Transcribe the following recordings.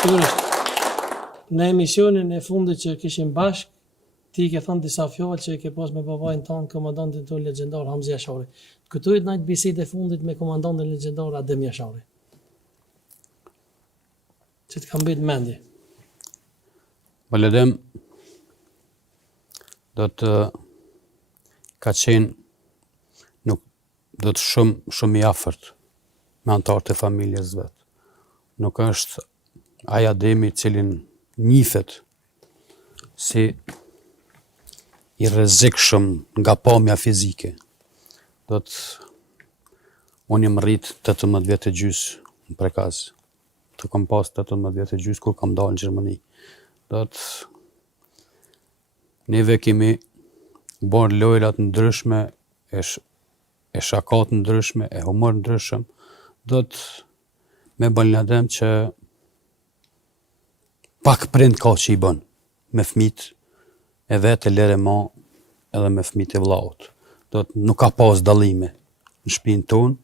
Sigurisht. Në emisionin e fundit që kishim bashk, ti ke thënë disa fjalë që ke pas me babain tonë, komandantin tonë legjendar Hamzi Jashari. Këtuit në bisedë e fundit me komandantin legjendar Adem Jashari. Që të kam bëjt mendje. Adem do të ka qenë do të shumë i afërt me anëtarët e familjes vet. Nuk është ai Ademi i cilin njihet si i rrezikshëm nga pamja fizike. Unë jam rrit 18 vjet e gjys në Prekaz. Të kam pas 18 vjet e gjys kur kam dalë në Gjermani. Neve kemi bërë lojrat ndryshme, e shakat ndryshme, e humor ndryshëm, me bën Adem që pak prind ka që i bën, me fëmijët e vetë e lere ma edhe me fëmijët e vllaut. Nuk ka pas dallime në shtëpinë tonë,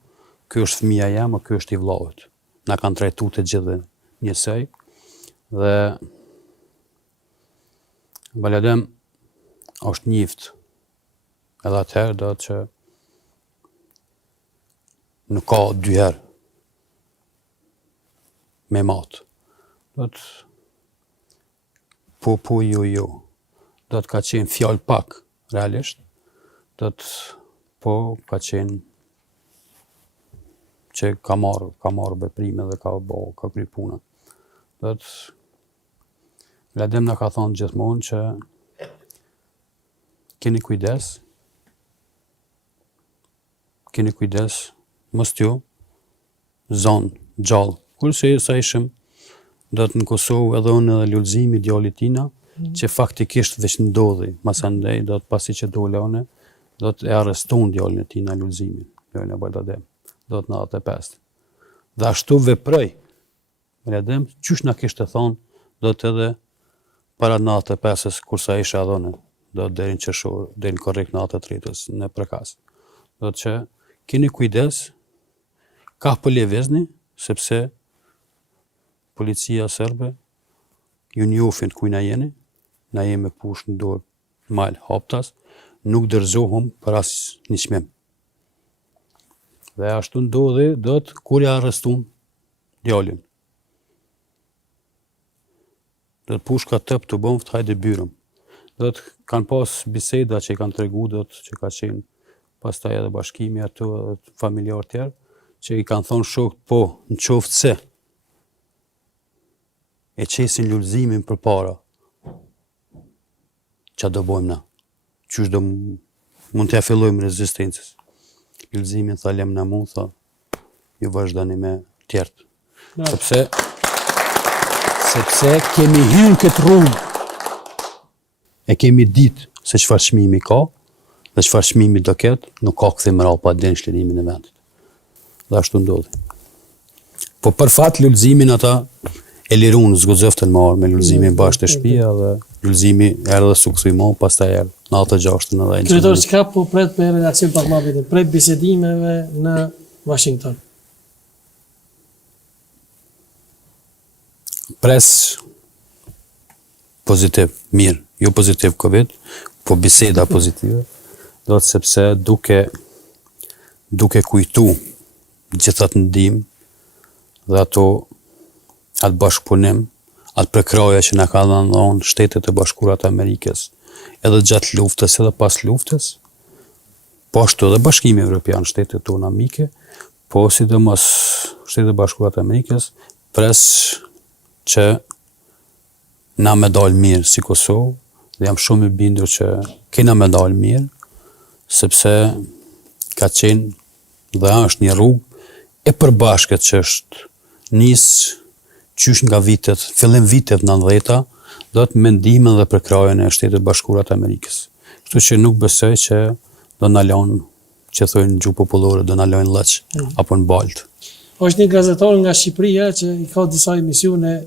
ky është fëmia jam, o ky është i vllaut. Na kanë trajtuar të gjithë njësoj dhe Adem është njift edhe atëherë do që nuk ka dy herë me matë. Po, jo. Do të ka qenë fjalë pak, realisht. Po, ka qenë që ka marrë veprime dhe ka kry punën. Adem na ka thonë gjithmonë që keni kujdes, mos t'ju zonë gjallë. Kurse sa ishim në Kosovë edhe unë edhe Lulzimi, djali tina, që faktikisht veç ndodhi, masandej, pasi që dole une, e arreston djalin e tina Lulzimin, djalin e Adem, 95. Dhe ashtu veproj, Adem, qysh na kishte thonë, edhe para 95-ës, kursa isha adhone, deri në qershor, deri në korrik 93-ës në Prekaz. Që keni kujdes, ka pëllevezni, sepse policia serbe ju njofin kuj na jeni me push në dorë mal haptas, nuk dërzohëm për as një çmim. Dhe ashtu ndodhi, kur ja arrestun djalin. Push ka tëp të bëmft, hajde byrëm. Kanë pas biseda që i kanë tregu, që ka qenë pastaj edhe bashkimi ato familjar tjerë, që i kanë thonë shokët, po, në qoftë se e qesin Lulzimin për para. Qa do bojmë na? Qysh do mund t'ja fillojmë rezistencës? Lulzimin tha lem na mu, tha, ju vazhdani me tjertë. Sepse kemi hyrë këtë rrugë, e kemi ditë se çfarë çmimi ka, dhe çfarë çmimi do ketë, nuk ka kthim rrallë pa den shlirimin e vendit. Dhe ashtu ndodhi. Po për fat Lulzimin ata e lirun, zguxoftën marrë me Lulzimin bashkë të shtëpia dhe Lulzimi erdhe suksu i ma, pastaj erdhe 96-ën edhe në Kryetor, çka po pret për relacion pak më vitin, pret bisedimeve në Washington? Pres pozitiv, mirë, jo pozitiv Covid, po biseda pozitive, do të sepse duke kujtu gjithat ndihmë dhe atë bashkëpunim, atë prekraja që na ka dhënë Shtetet e Bashkuara të Amerikës, edhe gjatë luftës edhe pas luftës, po ashtu edhe Bashkimi Evropian, shtetet tona amike, po sidomos Shtetet e Bashkuara të Amerikës, pres që na me dalë mirë si Kosovë, dhe jam shumë i bindur që kena me dalë mirë, sepse ka qenë dhe është një rrugë e përbashkët që është nisë qysh nga vitet, fillim vitet 90-ta, do të me ndihmën dhe prekrajen e Shtetit Bashkuara të Amerikës. Kështu që nuk besoj që do na lënë, që thojnë në gjuhë popullore, do na lënë llaç apo në baltë. Është një gazetar nga Shqipëria që i ka disa emisione